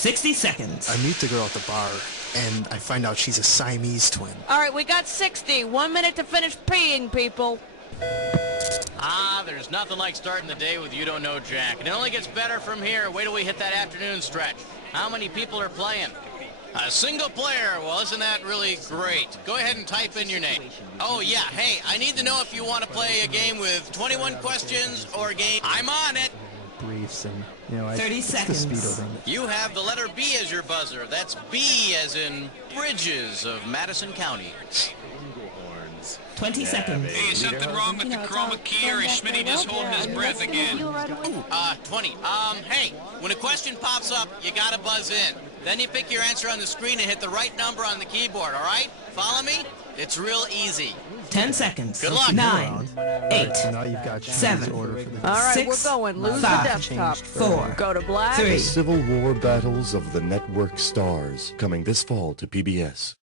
60 seconds. I meet the girl at the bar, and I find out she's a Siamese twin. All right, we got 60. 1 minute to finish peeing, people. There's nothing like starting the day with You Don't Know Jack. And it only gets better from here. Wait till we hit that afternoon stretch. How many people are playing? A single player. Well, isn't that really great? Go ahead and type in your name. Oh, yeah. Hey, I need to know if you want to play a game with 21 questions or a game. I'm on it. Briefs and, 30 seconds. The speedo thing. You have the letter B as your buzzer. That's B as in Bridges of Madison County. 20 seconds. Hey, is something wrong with the chroma key, or is Schmitty just holding his breath again? 20. Hey, when a question pops up, you gotta buzz in. Then you pick your answer on the screen and hit the right number on the keyboard, all right? Follow me? It's real easy. 10 seconds. Good luck. 9, 8, So now you've got 7. order for the All right, 6, we're going. Lose 5, the desktop. 4, Go to black. 3. Civil War Battles of the Network Stars, coming this fall to PBS.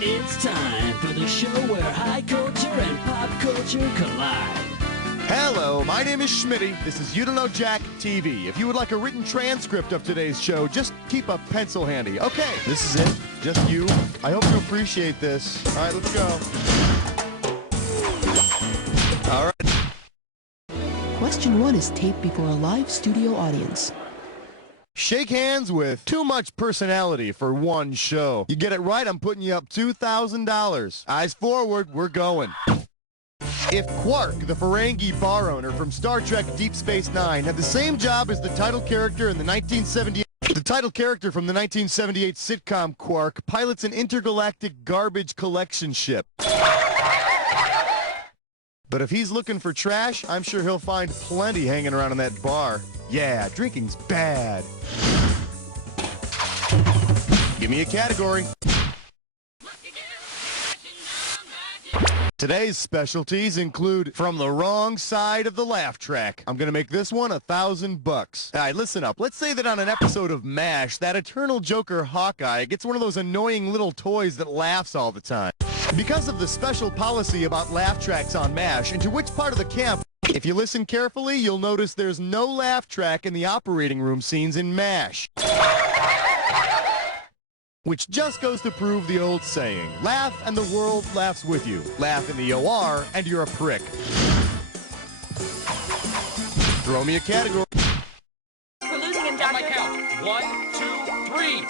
It's time for the show where high culture and pop culture collide. Hello, my name is Schmitty. This is You Don't Know Jack TV. If you would like a written transcript of today's show, just keep a pencil handy. Okay, this is it. Just you. I hope you appreciate this. All right, let's go. All right. Question 1 is taped before a live studio audience. Shake hands with too much personality for one show. You get it right, I'm putting you up $2,000. Eyes forward, we're going. If Quark, the Ferengi bar owner from Star Trek Deep Space Nine, had the same job as the title character in the 1978... The title character from the 1978 sitcom Quark pilots an intergalactic garbage collection ship. But if he's looking for trash, I'm sure he'll find plenty hanging around in that bar. Yeah, drinking's bad. Give me a category. Today's specialties include From the Wrong Side of the Laugh Track. I'm gonna make this one $1,000. All right, listen up. Let's say that on an episode of MASH, that eternal joker Hawkeye gets one of those annoying little toys that laughs all the time. Because of the special policy about laugh tracks on MASH, into which part of the camp, if you listen carefully, you'll notice there's no laugh track in the operating room scenes in MASH. Which just goes to prove the old saying, laugh and the world laughs with you. Laugh in the OR and you're a prick. Throw me a category. We're losing him, On my Doctor. count. 1, 2, 3.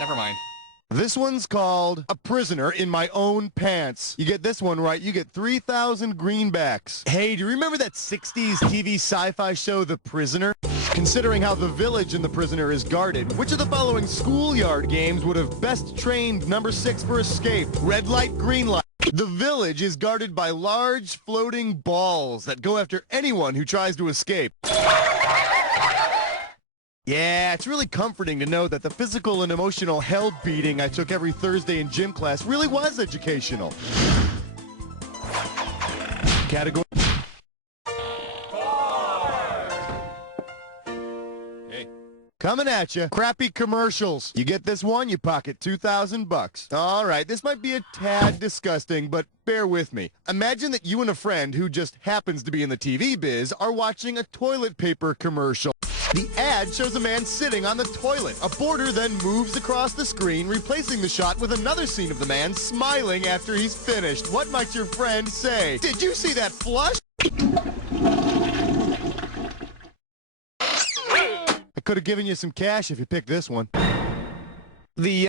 Never mind. This one's called A Prisoner in My Own Pants. You get this one right, you get 3,000 greenbacks. Hey, do you remember that 60s TV sci-fi show, The Prisoner? Considering how the village in The Prisoner is guarded, which of the following schoolyard games would have best trained number 6 for escape? Red light, green light. The village is guarded by large floating balls that go after anyone who tries to escape. Yeah, it's really comforting to know that the physical and emotional hell beating I took every Thursday in gym class really was educational. Category. Hey. Coming at you, crappy commercials. You get this one, you pocket $2,000. All right, this might be a tad disgusting, but bear with me. Imagine that you and a friend who just happens to be in the TV biz are watching a toilet paper commercial. The ad shows a man sitting on the toilet. A border then moves across the screen, replacing the shot with another scene of the man smiling after he's finished. What might your friend say? Did you see that flush? I could have given you some cash if you picked this one. The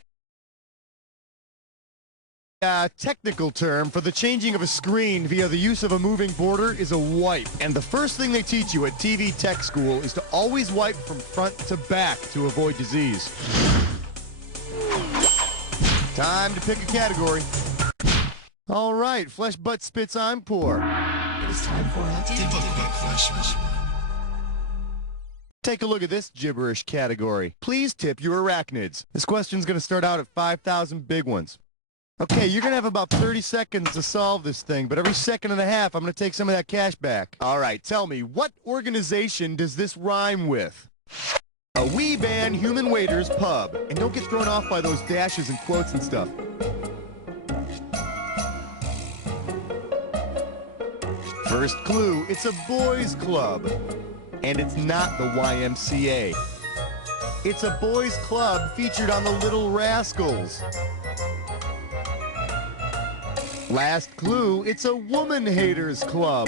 technical term for the changing of a screen via the use of a moving border is a wipe. And the first thing they teach you at TV tech school is to always wipe from front to back to avoid disease. Time to pick a category. All right, flesh, butt, spits, I'm poor. It is time for Take a look at this gibberish category. Please tip your arachnids. This question's going to start out at 5,000 big ones. Okay, you're gonna have about 30 seconds to solve this thing, but every second and a half, I'm gonna take some of that cash back. All right, tell me, what organization does this rhyme with? A wee band human waiters pub. And don't get thrown off by those dashes and quotes and stuff. First clue, it's a boys club. And it's not the YMCA. It's a boys club featured on the Little Rascals. Last clue, it's a woman haters club.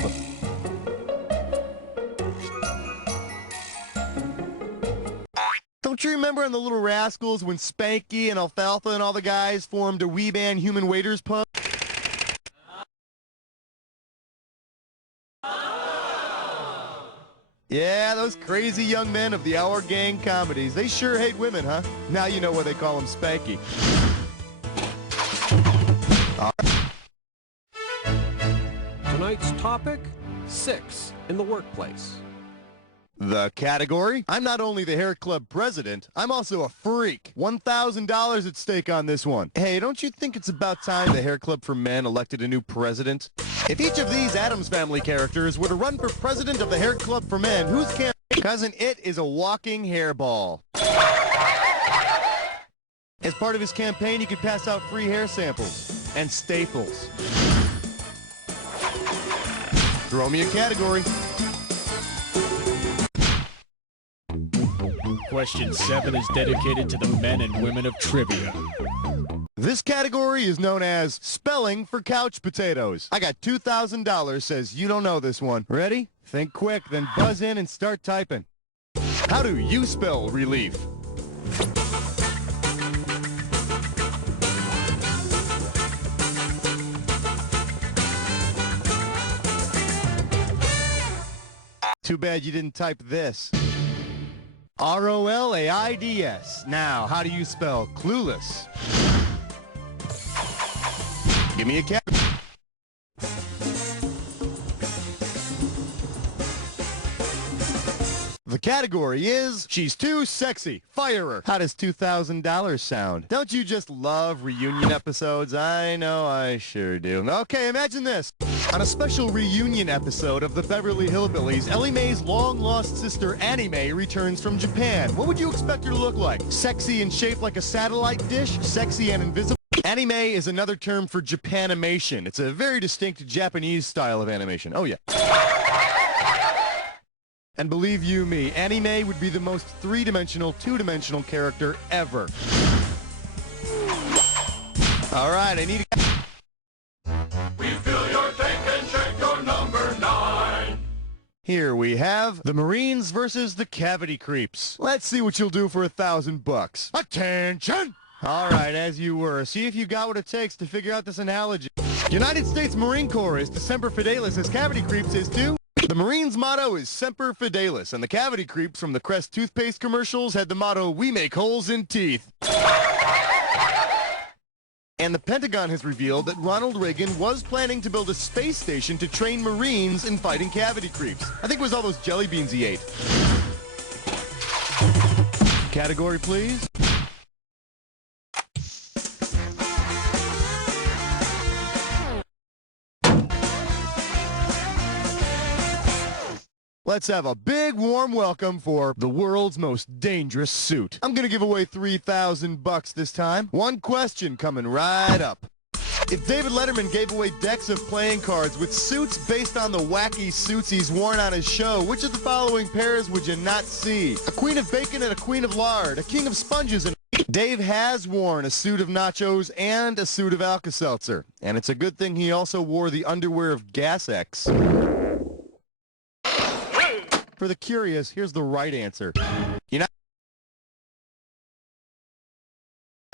Don't you remember in the Little Rascals when Spanky and Alfalfa and all the guys formed a wee band human waiters pub? Yeah, those crazy young men of the Our Gang comedies. They sure hate women, huh? Now you know why they call them Spanky. Tonight's topic, 6 in the workplace. The category? I'm not only the hair club president, I'm also a freak. $1,000 at stake on this one. Hey, don't you think it's about time the hair club for men elected a new president? If each of these Addams Family characters were to run for president of the hair club for men, whose campaign? Cousin It is a walking hairball. As part of his campaign, he could pass out free hair samples and staples. Throw me a category. Question 7 is dedicated to the men and women of trivia. This category is known as spelling for couch potatoes. I got $2,000 says you don't know this one. Ready? Think quick, then buzz in and start typing. How do you spell relief? Too bad you didn't type this. R-O-L-A-I-D-S. Now, how do you spell clueless? Give me a cat. The category is, she's too sexy. Fire her. How does $2,000 sound? Don't you just love reunion episodes? I know I sure do. Okay, imagine this. On a special reunion episode of the Beverly Hillbillies, Ellie Mae's long-lost sister Annie Mae returns from Japan. What would you expect her to look like? Sexy and shaped like a satellite dish? Sexy and invisible? Anime is another term for Japanimation. It's a very distinct Japanese style of animation. Oh, yeah. And believe you me, Annie Mae would be the most three-dimensional, two-dimensional character ever. All right, I need a... Refill your tank and check your number 9. Here we have the Marines versus the Cavity Creeps. Let's see what you'll do for $1,000. Attention! All right, as you were. See if you got what it takes to figure out this analogy. United States Marine Corps is to Semper Fidelis as Cavity Creeps is to... The Marines' motto is Semper Fidelis, and the Cavity Creeps from the Crest toothpaste commercials had the motto, we make holes in teeth. And the Pentagon has revealed that Ronald Reagan was planning to build a space station to train Marines in fighting Cavity Creeps. I think it was all those jelly beans he ate. Category, please. Let's have a big warm welcome for the world's most dangerous suit. I'm gonna give away $3,000 this time. One question coming right up. If David Letterman gave away decks of playing cards with suits based on the wacky suits he's worn on his show, which of the following pairs would you not see? A queen of bacon and a queen of lard, a king of sponges and... Dave has worn a suit of nachos and a suit of Alka-Seltzer. And it's a good thing he also wore the underwear of Gas X. For the curious, here's the right answer. You're not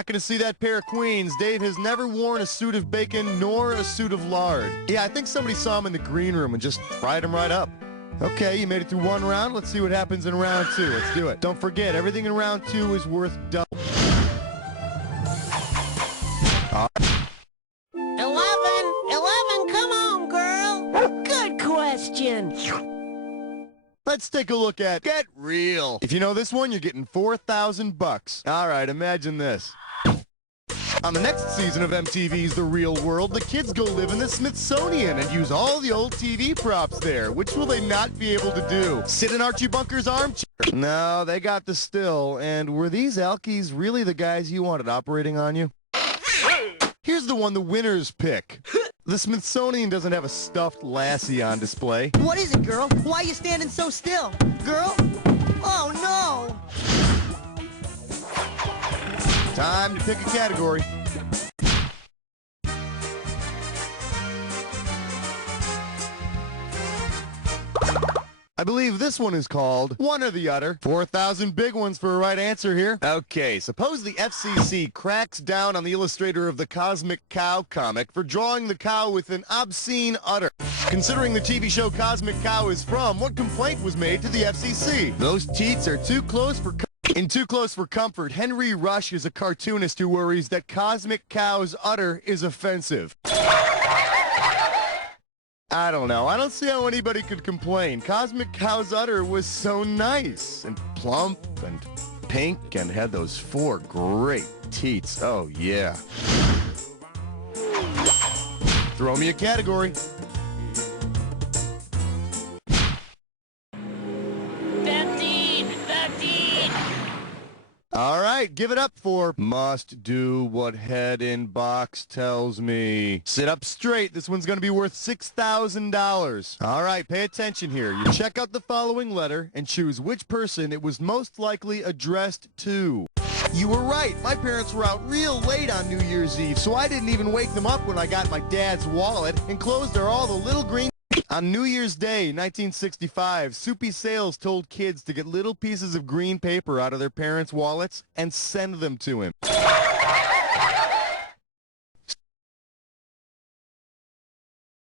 going to see that pair of queens. Dave has never worn a suit of bacon nor a suit of lard. Yeah, I think somebody saw him in the green room and just fried him right up. Okay, you made it through one round. Let's see what happens in round 2. Let's do it. Don't forget, everything in round 2 is worth double. 11, come on, girl. Good question. Let's take a look at Get Real. If you know this one, you're getting $4,000. All right, imagine this. On the next season of MTV's The Real World, the kids go live in the Smithsonian and use all the old TV props there. Which will they not be able to do? Sit in Archie Bunker's armchair? No, they got the still. And were these Alkies really the guys you wanted operating on you? Here's the one the winners pick. The Smithsonian doesn't have a stuffed lassie on display. What is it, girl? Why are you standing so still? Girl? Oh, no! Time to pick a category. I believe this one is called One or the Other. 4,000 big ones for a right answer here. Okay, suppose the FCC cracks down on the illustrator of the Cosmic Cow comic for drawing the cow with an obscene udder. Considering the TV show Cosmic Cow is from, what complaint was made to the FCC? Those teats are too close for In Too Close for Comfort, Henry Rush is a cartoonist who worries that Cosmic Cow's udder is offensive. I don't know. I don't see how anybody could complain. Cosmic Cow's udder was so nice and plump and pink and had those 4 great teats. Oh, yeah. Throw me a category. 13! All right, give it up for must do what head in box tells me. Sit up straight. This one's going to be worth $6,000. All right, pay attention here. You check out the following letter and choose which person it was most likely addressed to. You were right. My parents were out real late on New Year's Eve, so I didn't even wake them up when I got my dad's wallet. Enclosed are all the little green... On New Year's Day, 1965, Soupy Sales told kids to get little pieces of green paper out of their parents' wallets and send them to him.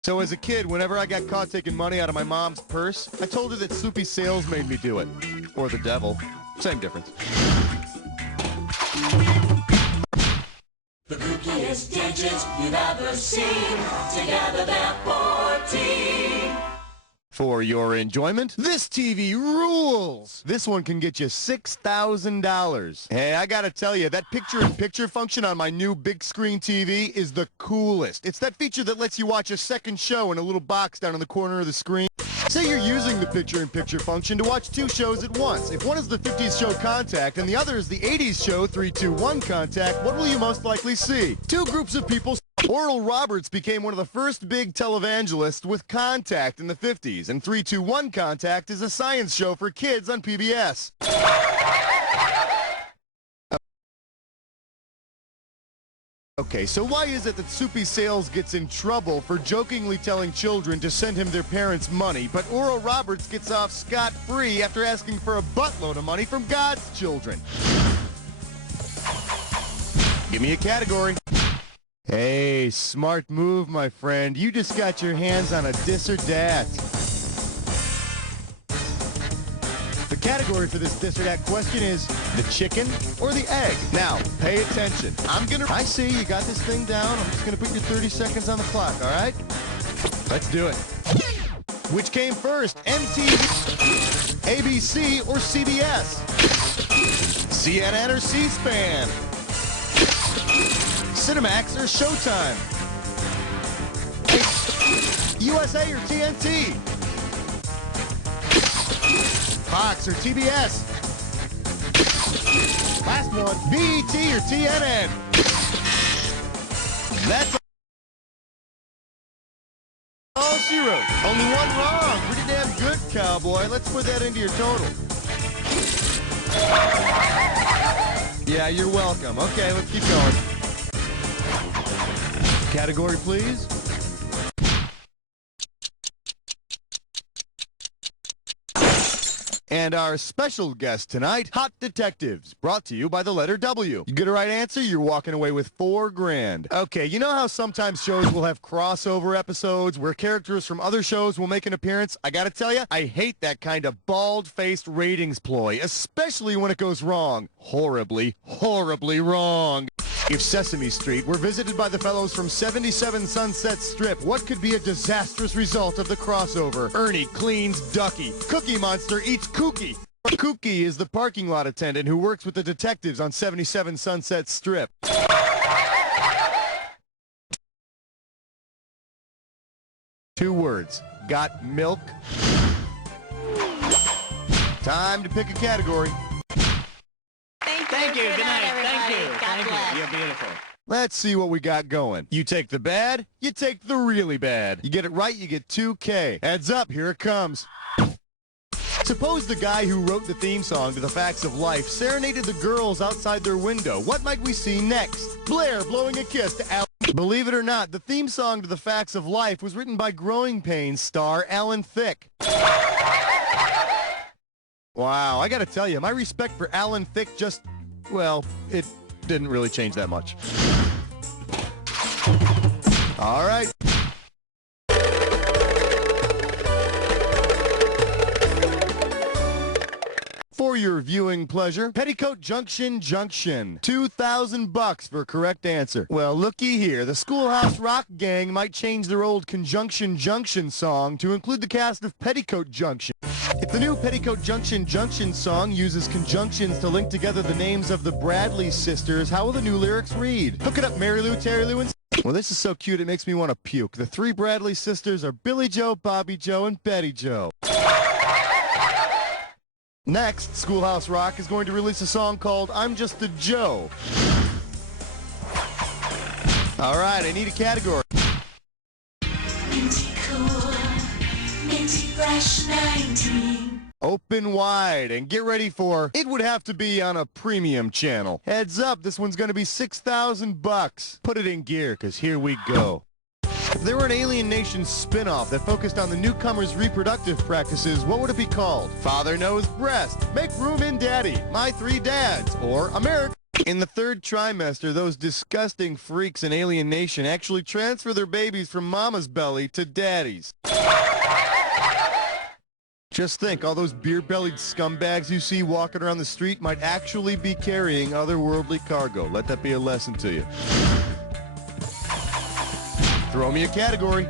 So as a kid, whenever I got caught taking money out of my mom's purse, I told her that Soupy Sales made me do it. Or the devil. Same difference. The kookiest digits you've ever seen. Together they're 14. For your enjoyment, this TV rules! This one can get you $6,000. Hey, I gotta tell you, that picture-in-picture function on my new big screen TV is the coolest. It's that feature that lets you watch a second show in a little box down in the corner of the screen. Say you're using the picture-in-picture function to watch 2 shows at once. If one is the 50s show Contact and the other is the 80s show 3-2-1 Contact, what will you most likely see? 2 groups of people. Oral Roberts became one of the first big televangelists with Contact in the 50s, and 3-2-1 Contact is a science show for kids on PBS. Okay, so why is it that Soupy Sales gets in trouble for jokingly telling children to send him their parents' money, but Oral Roberts gets off scot-free after asking for a buttload of money from God's children? Give me a category. Hey, smart move, my friend. You just got your hands on a dis or dat. The category for this dis or dat question is the chicken or the egg. Now, pay attention. I see you got this thing down. I'm just gonna put your 30 seconds on the clock, all right? Let's do it. Which came first, MTV, ABC, or CBS? CNN or C-SPAN? Cinemax or Showtime? USA or TNT? Fox or TBS? Last one, BET or TNN? That's all she wrote. Only one wrong. Pretty damn good, cowboy. Let's put that into your total. Yeah, you're welcome. Okay, let's keep going. Category, please. And our special guest tonight, Hot Detectives, brought to you by the letter W. You get a right answer, you're walking away with $4,000. Okay, you know how sometimes shows will have crossover episodes where characters from other shows will make an appearance? I gotta tell you, I hate that kind of bald-faced ratings ploy, especially when it goes wrong. Horribly, horribly wrong. If Sesame Street were visited by the fellows from 77 Sunset Strip, what could be a disastrous result of the crossover? Ernie cleans Ducky. Cookie Monster eats Kooky. Kooky is the parking lot attendant who works with the detectives on 77 Sunset Strip. words. Got milk? Time to pick a category. Thank you. Good night. Thank you. Thank you. You're beautiful. Let's see what we got going. You take the bad, you take the really bad. You get it right, you get 2K. Heads up, here it comes. Suppose the guy who wrote the theme song to The Facts of Life serenaded the girls outside their window. What might we see next? Blair blowing a kiss to Alan. Believe it or not, the theme song to The Facts of Life was written by Growing Pains star Alan Thicke. Wow, I gotta tell you, my respect for Alan Thicke just, well, it didn't really change that much. All right. For your viewing pleasure, Petticoat Junction Junction. $2,000 for correct answer. Well, looky here. The Schoolhouse Rock gang might change their old Conjunction Junction song to include the cast of Petticoat Junction. If the new Petticoat Junction Junction song uses conjunctions to link together the names of the Bradley sisters, how will the new lyrics read? Hook it up, Mary Lou, Terry Lou, and... Well, this is so cute it makes me want to puke. The three Bradley sisters are Billy Joe, Bobby Joe, and Betty Joe. Next, Schoolhouse Rock is going to release a song called I'm Just a Joe. All right, I need a category. Minty cool, minty fresh 19. Open wide and get ready for, it would have to be on a premium channel. Heads up, this one's going to be $6,000. Put it in gear, because here we go. If there were an Alien Nation spin-off that focused on the newcomers' reproductive practices, what would it be called? Father Knows Breast, Make Room in Daddy, My Three Dads, or America. In the third trimester, those disgusting freaks in Alien Nation actually transfer their babies from mama's belly to daddy's. Just think, all those beer-bellied scumbags you see walking around the street might actually be carrying otherworldly cargo. Let that be a lesson to you. Throw me a category.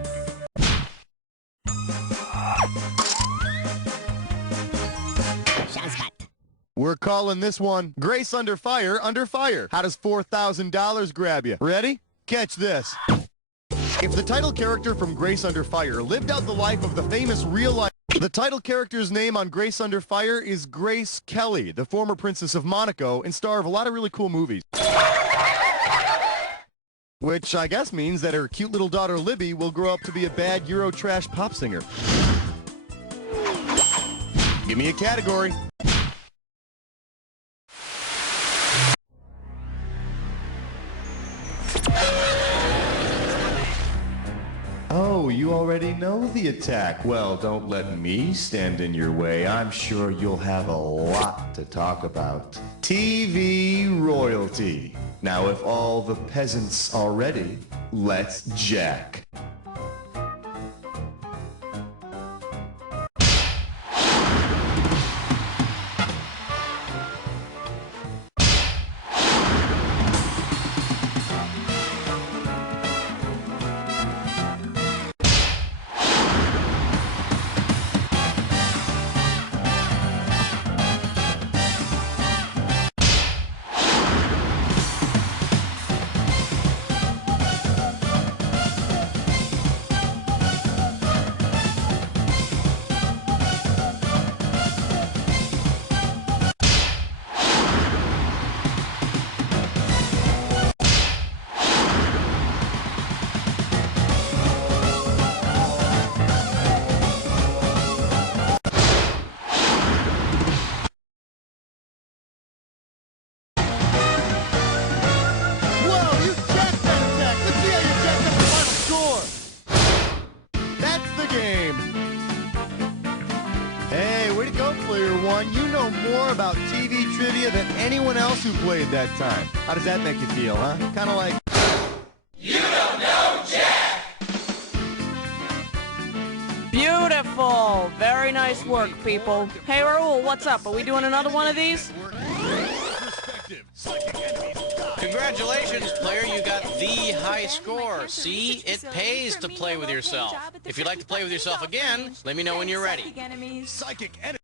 We're calling this one Grace Under Fire, Under Fire. How does $4,000 grab you? Ready? Catch this. If the title character from Grace Under Fire lived out the life of the famous real-life... The title character's name on Grace Under Fire is Grace Kelly, the former Princess of Monaco and star of a lot of really cool movies. Which I guess means that her cute little daughter Libby will grow up to be a bad Eurotrash pop singer. Give me a category. Oh, you already know the attack. Well, don't let me stand in your way. I'm sure you'll have a lot to talk about. TV royalty. Now, if all the peasants are ready, let's jack. You know more about TV trivia than anyone else who played that time. How does that make you feel, huh? Kind of like... You don't know Jack! Beautiful. Very nice work, people. Hey, Raul, what's up? Are we doing another one of these? Congratulations, player. You got the high score. See, it pays to play with yourself. If you'd like to play with yourself again, let me know when you're ready. Psychic enemy.